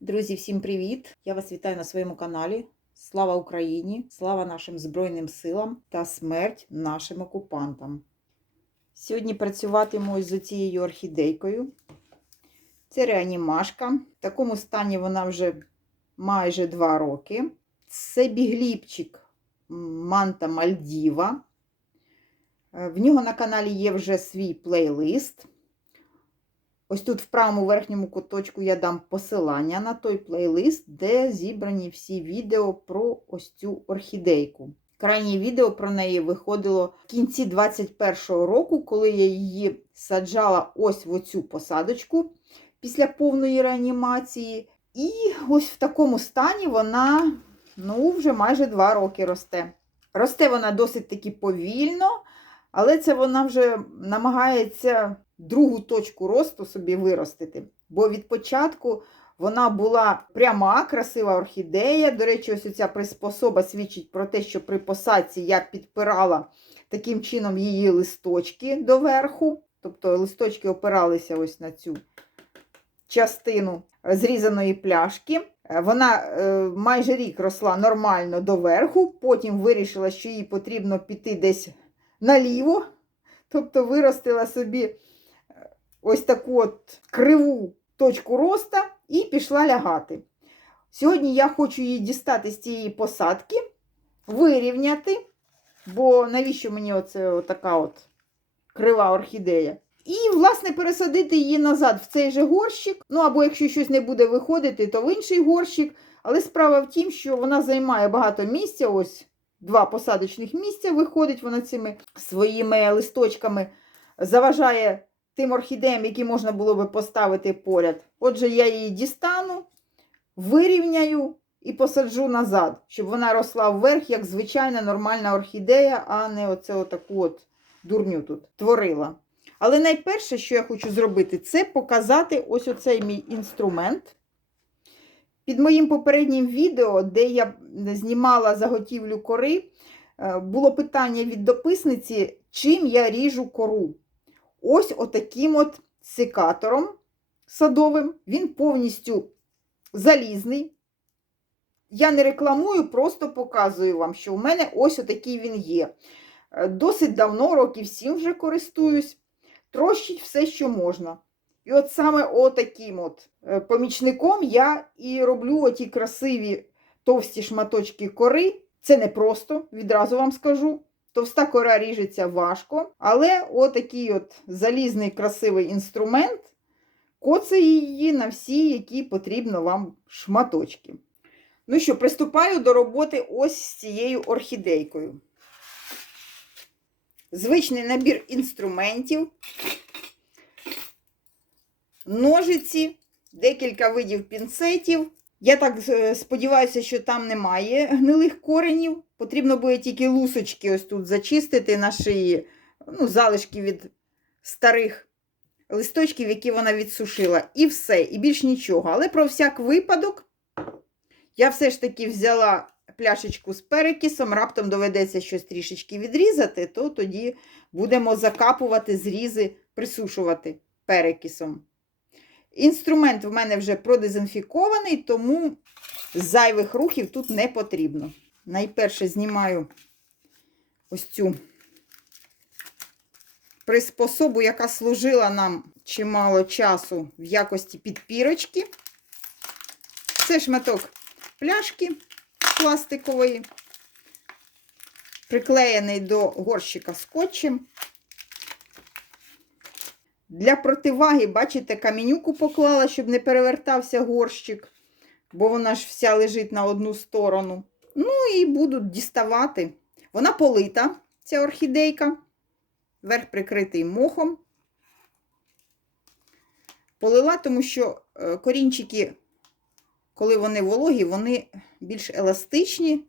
Друзі, всім привіт! Я вас вітаю на своєму каналі. Слава Україні! Слава нашим Збройним силам та смерть нашим окупантам. Сьогодні працюватиму з цією орхідейкою. Це реанімашка. В такому стані вона вже майже 2 роки. Це бігліпчик Манта Мальдіва. Е, В нього на каналі є вже свій плейлист. Ось тут в правому верхньому куточку я дам посилання на той плейлист, де зібрані всі відео про ось цю орхідейку. Крайнє відео про неї виходило в кінці 21-го року, коли я її саджала ось в оцю посадочку після повної реанімації. І ось в такому стані вона ну, вже майже 2 роки росте. Росте вона досить таки повільно, але це вона вже намагається другу точку росту собі виростити. Бо від початку вона була пряма, красива орхідея. До речі, ось ця приспособа свідчить про те, що при посадці я підпирала таким чином її листочки доверху. Тобто листочки опиралися ось на цю частину зрізаної пляшки. Вона е, майже рік росла нормально доверху, потім вирішила, що їй потрібно піти десь наліво. Тобто виростила собі ось таку от криву точку роста і пішла лягати. Сьогодні я хочу її дістати з цієї посадки, вирівняти, бо навіщо мені оце така от крива орхідея? І, власне, пересадити її назад в цей же горщик. Ну, або якщо щось не буде виходити, то в інший горщик. Але справа в тім, що вона займає багато місця. Ось два посадочних місця виходить вона цими своїми листочками, заважає тим орхідеям, які можна було би поставити поряд. Отже, я її дістану, вирівняю і посаджу назад, щоб вона росла вверх, як звичайна нормальна орхідея, а не оце отаку от дурню тут творила. Але найперше, що я хочу зробити, це показати ось оцей мій інструмент. Під моїм попереднім відео, де я знімала заготівлю кори, е, було питання від дописниці, чим я ріжу кору. Ось отаким от секатором садовим. Він повністю залізний. Я не рекламую, просто показую вам, що в мене ось отакий він є. Е, Досить давно, років 7 вже користуюсь. Трощить все, що можна. І от саме отаким от е, помічником я і роблю оті красиві товсті шматочки кори. Це не просто, відразу вам скажу. Товста кора ріжеться важко, але отакий от залізний красивий інструмент коцає її на всі, які потрібно вам шматочки. Ну що, приступаю до роботи ось з цією орхідейкою. Звичний набір інструментів, ножиці, декілька видів пінцетів. Я так е, сподіваюся, що там немає гнилих коренів. Потрібно буде тільки лусочки ось тут зачистити на шиї, ну, залишки від старих листочків, які вона відсушила. І все, і більш нічого. Але про всяк випадок я все ж таки взяла пляшечку з перекисом, раптом доведеться щось трішечки відрізати, то тоді будемо закапувати зрізи, присушувати перекисом. Інструмент в мене вже продезінфікований, тому зайвих рухів тут не потрібно. Найперше знімаю ось цю приспособу, яка служила нам чимало часу в якості підпірочки. Це шматок пляшки пластикової, приклеєний до горщика скотчем. Для противаги, бачите, камінюку поклала, щоб не перевертався горщик, бо вона ж вся лежить на одну сторону. Ну і буду діставати. Вона полита, ця орхідейка, верх прикритий мохом. Полила, тому що е, корінчики, коли вони вологі, вони більш еластичні,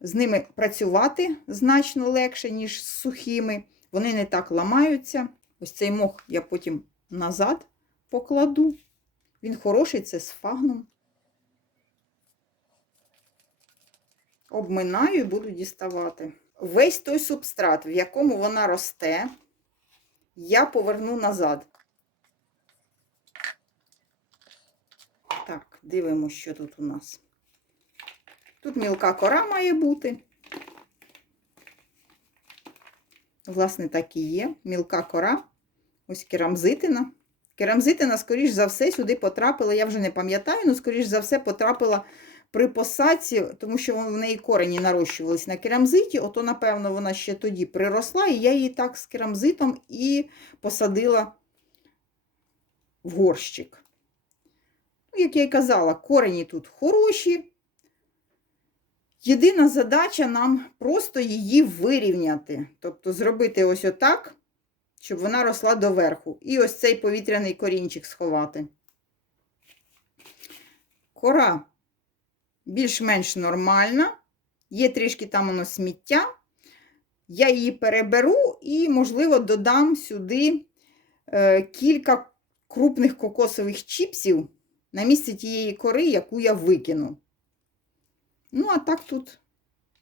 з ними працювати значно легше, ніж з сухими. Вони не так ламаються. Ось цей мох я потім назад покладу. Він хороший, це з фагном. Обминаю і буду діставати. весь той субстрат, в якому вона росте, я поверну назад. Так, дивимося, що тут у нас. Тут мілка кора має бути. Власне, так і є. Мілка кора. Ось керамзитина. Керамзитина, скоріш за все, сюди потрапила, я вже не пам'ятаю, але, скоріш за все, потрапила при посадці, тому що в неї корені нарощувались на керамзиті. Ото, напевно, вона ще тоді приросла, і я її так з керамзитом і посадила в горщик. Ну, як я й казала, корені тут хороші. Єдина задача нам просто її вирівняти. Тобто зробити ось отак, щоб вона росла доверху. І ось цей повітряний корінчик сховати. Кора більш-менш нормальна. Є трішки там воно сміття. Я її переберу і, можливо, додам сюди е, кілька крупних кокосових чіпсів на місце тієї кори, яку я викину. Ну, а так тут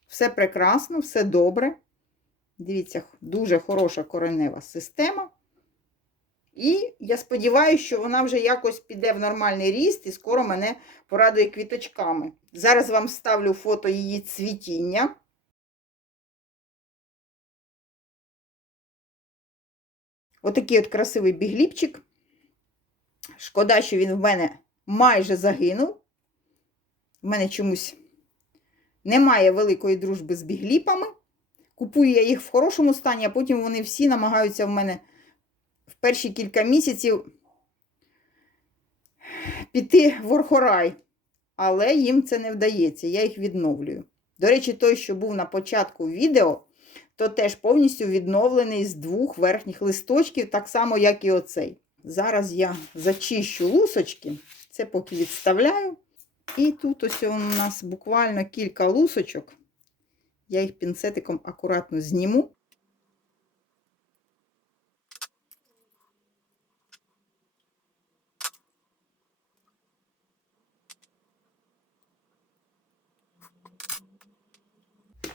все прекрасно, все добре. Дивіться, дуже хороша коренева система. І я сподіваюся, що вона вже якось піде в нормальний ріст і скоро мене порадує квіточками. Зараз вам ставлю фото її цвітіння. Отакий от красивий бігліпчик. Шкода, що він в мене майже загинув. В мене чомусь немає великої дружби з бігліпами. Купую я їх в хорошому стані, а потім вони всі намагаються в мене в перші кілька місяців піти в орхорай. Але їм це не вдається, я їх відновлюю. До речі, той, що був на початку відео, то теж повністю відновлений з двох верхніх листочків, так само, як і оцей. Зараз я зачищу лусочки, це поки відставляю. І тут ось у нас буквально кілька лусочок. Я їх пінцетиком акуратно зніму.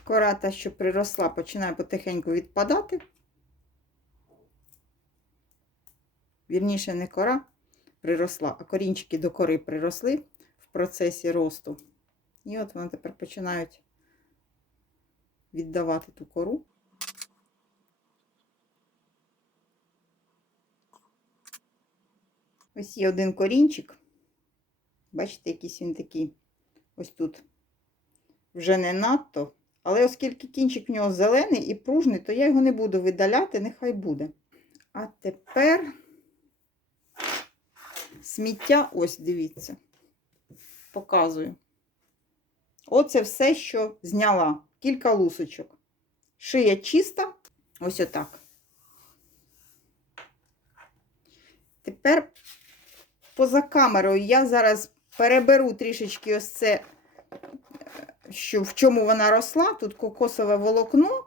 Кора та, що приросла, починає потихеньку відпадати. Вірніше, не кора приросла, а корінчики до кори приросли в процесі росту. І от вони тепер починають віддавати ту кору. Ось є один корінчик. Бачите, якийсь він такий ось тут. Вже не надто. Але оскільки кінчик в нього зелений і пружний, то я його не буду видаляти, нехай буде. А тепер сміття, ось дивіться, показую. Оце все, що зняла. Кілька лусочок. Шия чиста, ось отак. Тепер поза камерою я зараз переберу трішечки ось це, що, в чому вона росла. Тут кокосове волокно,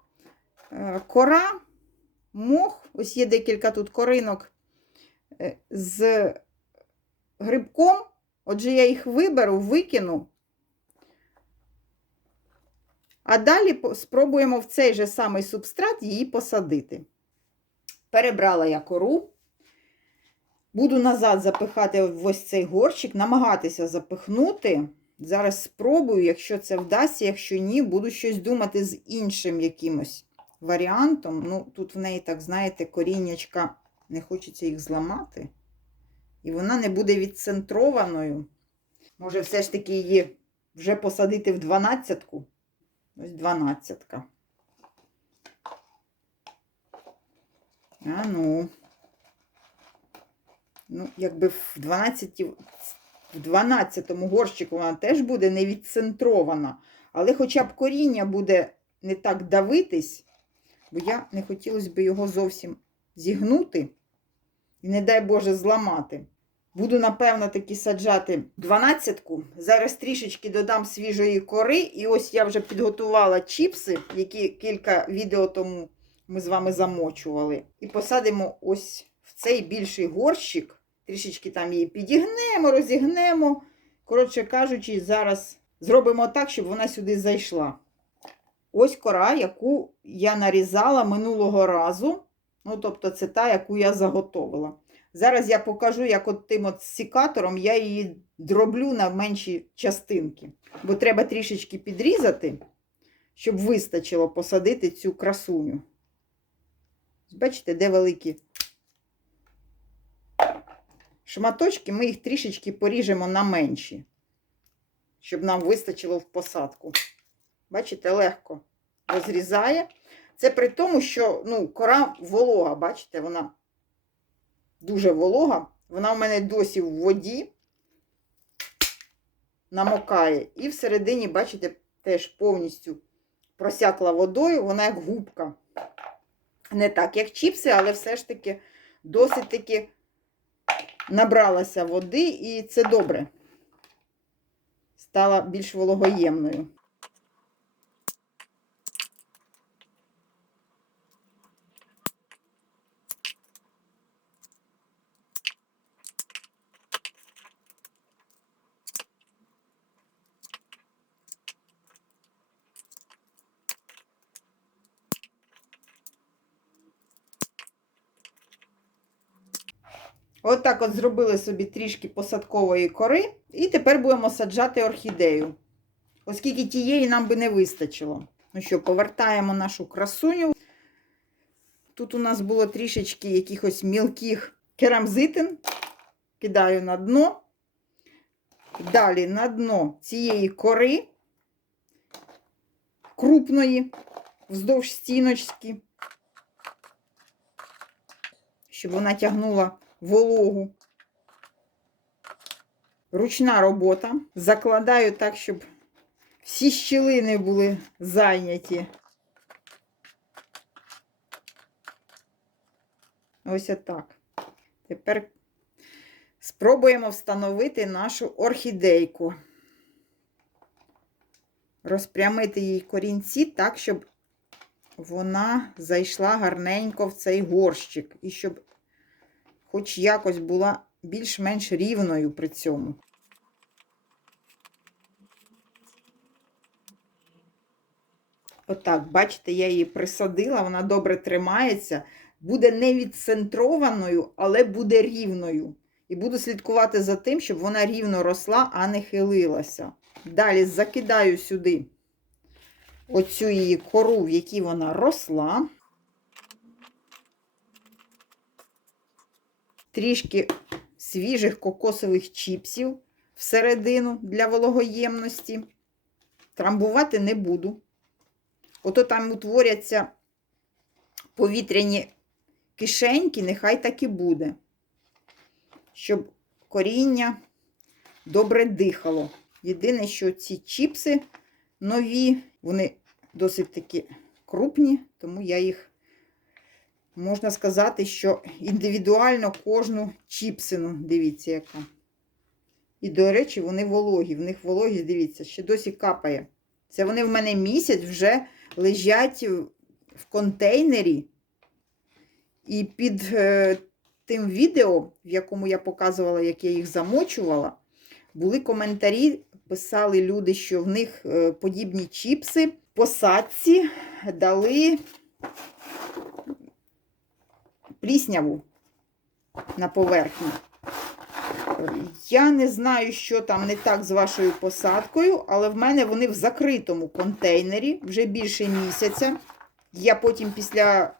е, кора, мох. Ось є декілька тут коринок е, з грибком. Отже, я їх виберу, викину. А далі спробуємо в цей же самий субстрат її посадити. Перебрала я кору. Буду назад запихати в ось цей горщик, намагатися запихнути. Зараз спробую, якщо це вдасться, якщо ні, буду щось думати з іншим якимось варіантом. Ну, тут в неї, так, знаєте, коріннячка, не хочеться їх зламати. І вона не буде відцентрованою. Може, все ж таки її вже посадити в дванадцятку. Ось дванадцятка. А ну. Ну, якби в 12, в 12 горщику вона теж буде не відцентрована. Але хоча б коріння буде не так давитись, бо я не хотілося б його зовсім зігнути. І, не дай Боже, зламати. Буду, напевно, таки саджати 12-ку. Зараз трішечки додам свіжої кори. І ось я вже підготувала чіпси, які кілька відео тому ми з вами замочували. І посадимо ось в цей більший горщик. Трішечки там її підігнемо, розігнемо. Коротше кажучи, зараз зробимо так, щоб вона сюди зайшла. Ось кора, яку я нарізала минулого разу. Ну, тобто, це та, яку я заготовила. Зараз я покажу, як от тим от сікатором я її дроблю на менші частинки. Бо треба трішечки підрізати, щоб вистачило посадити цю красуню. Бачите, де великі шматочки, ми їх трішечки поріжемо на менші, щоб нам вистачило в посадку. Бачите, легко розрізає. Це при тому, що ну, кора волога, бачите, вона дуже волога. Вона в мене досі в воді намокає. І всередині, бачите, теж повністю просякла водою, вона як губка. Не так, як чіпси, але все ж таки досить таки набралася води, і це добре. Стала більш вологоємною. От от зробили собі трішки посадкової кори, і тепер будемо саджати орхідею. Оскільки тієї нам би не вистачило. Ну що, повертаємо нашу красуню. Тут у нас було трішечки якихось мілких керамзитин. Кидаю на дно. Далі на дно цієї кори крупної, вздовж стіночки, щоб вона тягнула вологу. Ручна робота. Закладаю так, щоб всі щілини були зайняті. Ось отак. Тепер спробуємо встановити нашу орхідейку. Розпрямити їй корінці так, щоб вона зайшла гарненько в цей горщик. І щоб хоч якось була більш-менш рівною при цьому. Отак, бачите, я її присадила, вона добре тримається. Буде не відцентрованою, але буде рівною. І буду слідкувати за тим, щоб вона рівно росла, а не хилилася. Далі закидаю сюди оцю її кору, в якій вона росла. Трішки свіжих кокосових чіпсів всередину для вологоємності. Трамбувати не буду. Ото там утворяться повітряні кишеньки, нехай так і буде. Щоб коріння добре дихало. Єдине, що ці чіпси нові, вони досить таки крупні, тому я їх, можна сказати, що індивідуально кожну чіпсину, дивіться, яка. І, до речі, вони вологі. В них вологість, дивіться, ще досі капає. Це вони в мене місяць вже лежать в контейнері. І під е, тим відео, в якому я показувала, як я їх замочувала, були коментарі, писали люди, що в них е, подібні чіпси посадці дали плісняву на поверхні. Я не знаю, що там не так з вашою посадкою, але в мене вони в закритому контейнері вже більше місяця. Я потім після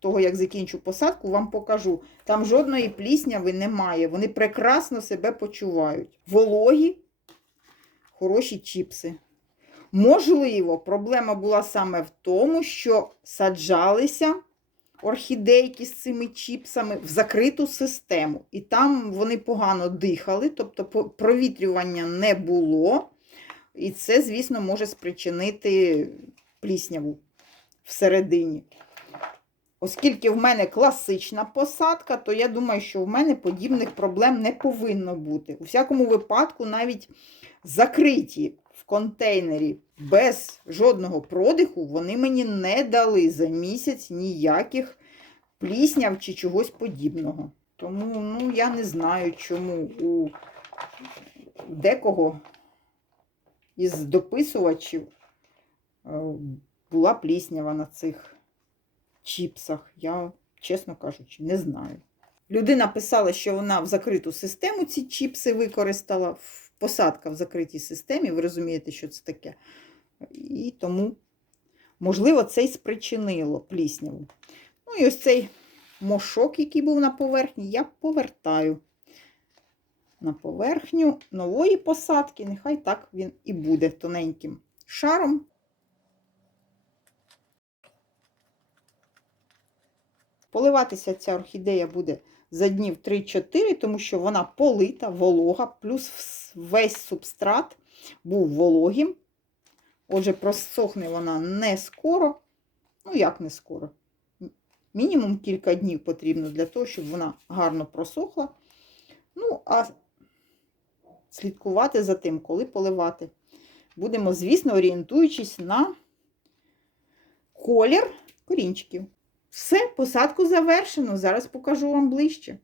того, як закінчу посадку, вам покажу. Там жодної плісняви немає. Вони прекрасно себе почувають. Вологі, хороші чіпси. Можливо, проблема була саме в тому, що саджалися орхідейки з цими чіпсами в закриту систему. І там вони погано дихали, тобто провітрювання не було. І це, звісно, може спричинити плісняву всередині. Оскільки в мене класична посадка, то я думаю, що в мене подібних проблем не повинно бути. У всякому випадку, навіть закриті контейнері без жодного продиху, вони мені не дали за місяць ніяких плісняв чи чогось подібного. Тому ну, я не знаю, чому у декого із дописувачів була пліснява на цих чіпсах. Я, чесно кажучи, не знаю. Людина писала, що вона в закриту систему ці чіпси використала, посадка в закритій системі, ви розумієте, що це таке. І тому, можливо, це й спричинило плісняву. Ну і ось цей мошок, який був на поверхні, я повертаю на поверхню нової посадки. Нехай так він і буде тоненьким шаром. Поливатися ця орхідея буде за днів 3-4, тому що вона полита, волога, плюс весь субстрат був вологим. Отже, просохне вона не скоро. Ну, як не скоро? Мінімум кілька днів потрібно для того, щоб вона гарно просохла. Ну, а слідкувати за тим, коли поливати. Будемо, звісно, орієнтуючись на колір корінчиків. Все, посадку завершено. Зараз покажу вам ближче.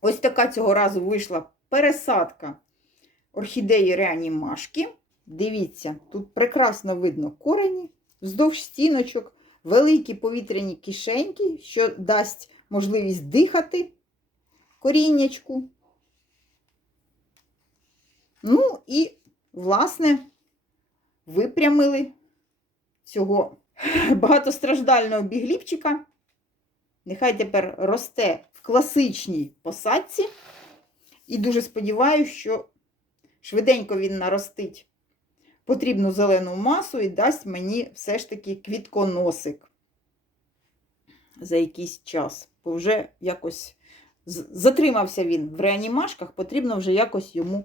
Ось така цього разу вийшла пересадка орхідеї реанімашки. Дивіться, тут прекрасно видно корені, вздовж стіночок, великі повітряні кишеньки, що дасть можливість дихати коріннячку. Ну і, власне, випрямили цього багатостраждального бігліпчика. Нехай тепер росте в класичній посадці. І дуже сподіваюся, що швиденько він наростить потрібну зелену масу і дасть мені все ж таки квітконосик за якийсь час. Бо вже якось затримався він в реанімашках, потрібно вже якось йому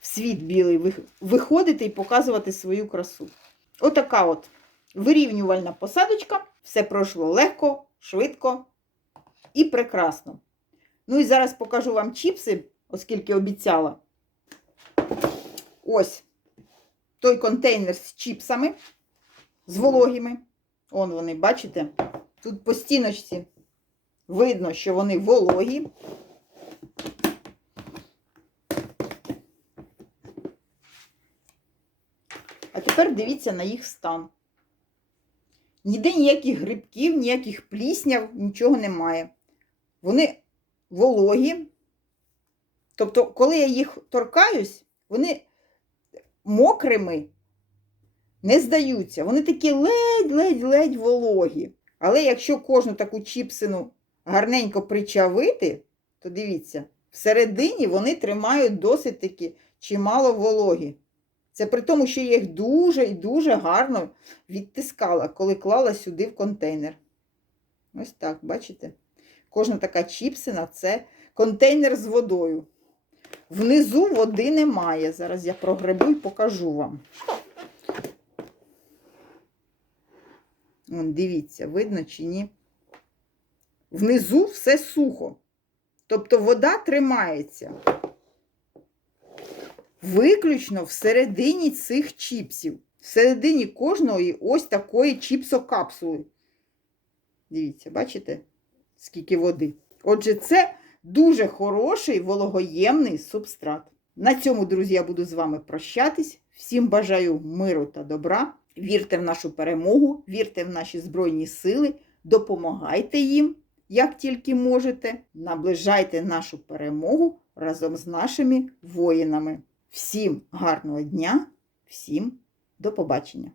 в світ білий виходити і показувати свою красу. Отака от вирівнювальна посадочка. Все пройшло легко, швидко і прекрасно. Ну і зараз покажу вам чіпси, оскільки обіцяла. Ось той контейнер з чіпсами, з вологими. Он вони, бачите? Тут по стіночці видно, що вони вологі. А тепер дивіться на їх стан. Ніде ніяких грибків, ніяких плісняв, нічого немає. Вони вологі. Тобто, коли я їх торкаюсь, вони мокрими не здаються. Вони такі ледь-ледь-ледь вологі. Але якщо кожну таку чіпсину гарненько причавити, то дивіться, всередині вони тримають досить таки чимало вологі. Це при тому, що я їх дуже і дуже гарно відтискала, коли клала сюди в контейнер. Ось так, бачите? Кожна така чіпсина це контейнер з водою. Внизу води немає. Зараз я прогребу і покажу вам. Вон, дивіться, видно чи ні? Внизу все сухо. Тобто вода тримається. Виключно всередині цих чіпсів. Всередині кожної ось такої чіпсокапсули. Дивіться, бачите, скільки води. Отже, це дуже хороший вологоємний субстрат. На цьому, друзі, я буду з вами прощатись. Всім бажаю миру та добра. Вірте в нашу перемогу, вірте в наші Збройні сили, допомагайте їм, як тільки можете. Наближайте нашу перемогу разом з нашими воїнами. Всім гарного дня, всім до побачення!